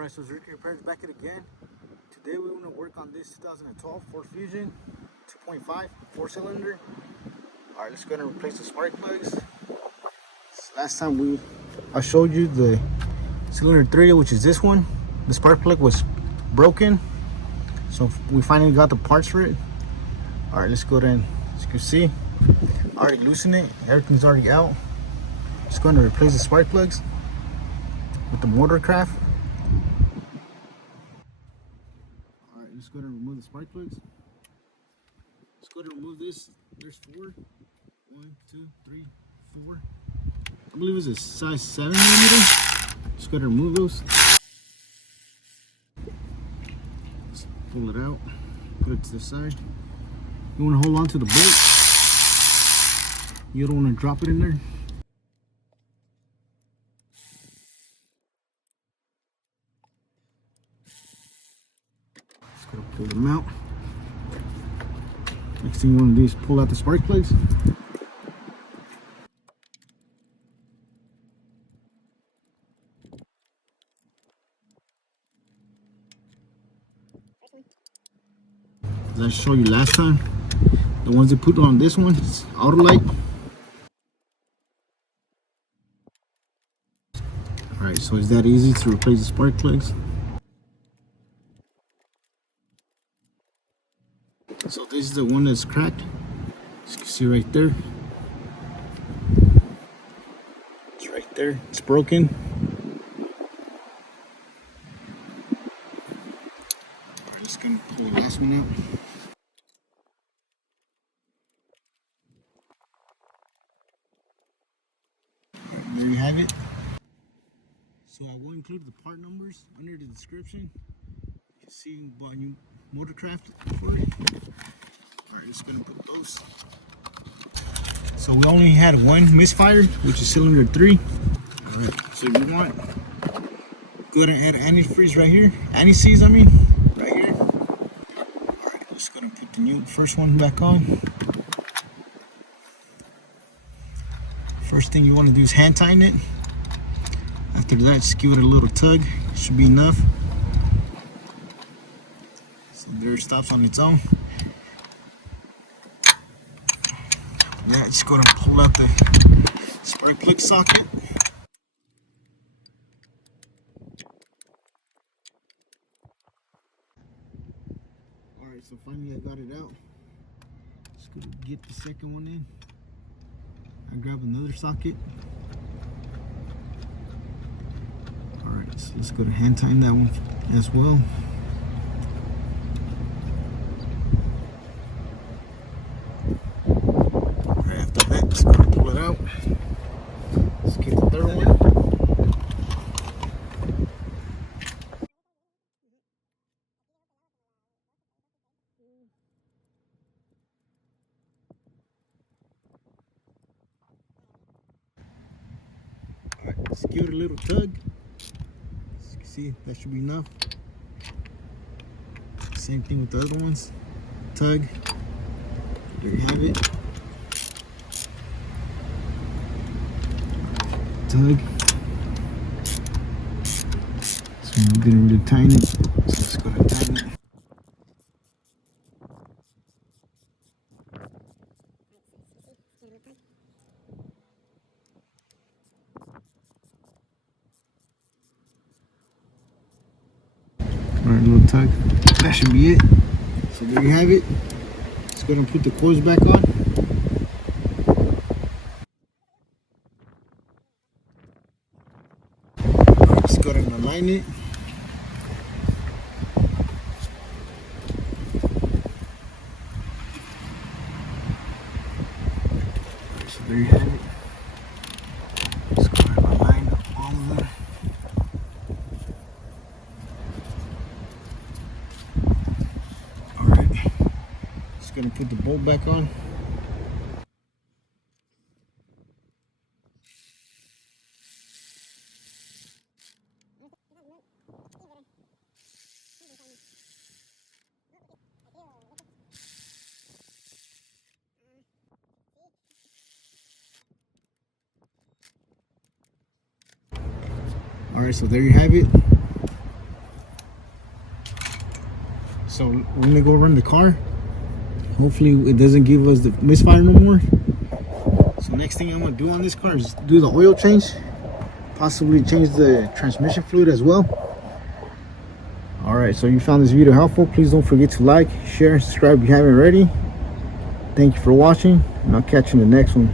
Alright, so Mercury Repairs back at again. Today we want to work on this 2012 Ford Fusion 2.5 4-cylinder. Alright, let's go ahead and replace the spark plugs. Last time I showed you the cylinder 3, which is this one. The spark plug was broken, so we finally got the parts for it. Alright, let's go ahead and, as you can see, I already loosened it. Everything's already out. Just going to replace the spark plugs with the motor craft. Alright, let's go ahead and remove the spark plugs. Let's go ahead and remove this. There's 4. 1, 2, 3, 4. I believe it's a size 7 millimeter. Let's go ahead and remove those. Let's pull it out. Put it to the side. You want to hold on to the bolt. You don't want to drop it in there. Just gotta pull them out. Next thing you want to do is pull out the spark plugs. As I showed you last time, the ones they put on this one is auto light. Alright, so it's that easy to replace the spark plugs. So this is the one that's cracked. As you can see right there. It's right there. It's broken. I'm just gonna pull the last one out. Alright, there you have it. So I will include the part numbers under the description. You can see we bought a new motor craft for it. Alright, just gonna put those. So we only had one misfire, which is cylinder 3. Alright, so if you want, go ahead and add antifreeze right here. Anti-seize, I mean, right here. Alright, just gonna put the new first one back on. First thing you want to do is hand tighten it. After that, just give it a little tug. Should be enough. So there it stops on its own. Yeah, just go and pull out the spark plug socket. Alright, so finally I got it out. Just gonna get the second one in. I grab another socket. Alright, so let's go to hand tighten that one as well. Right after that, just gonna pull it out. Let's get the third one. Alright, let's give it a little tug. See, that should be enough. Same thing with the other ones. Tug. There you have it. Tug. So I'm gonna really tighten it. So let's go ahead and tighten it. Alright, little tug. That should be it. So there you have it. Let's go ahead and put the coils back on. Alright, let's go ahead and align it. Alright, so there you have it. Let's go ahead and align all of them. Gonna put the bolt back on. Alright, so there you have it. so we're gonna go run the car. Hopefully it doesn't give us the misfire no more. So next thing I'm gonna do on this car is do the oil change, possibly change the transmission fluid as well. All right, so you found this video helpful. Please don't forget to like, share, and subscribe if you haven't already. Thank you for watching, and I'll catch you in the next one.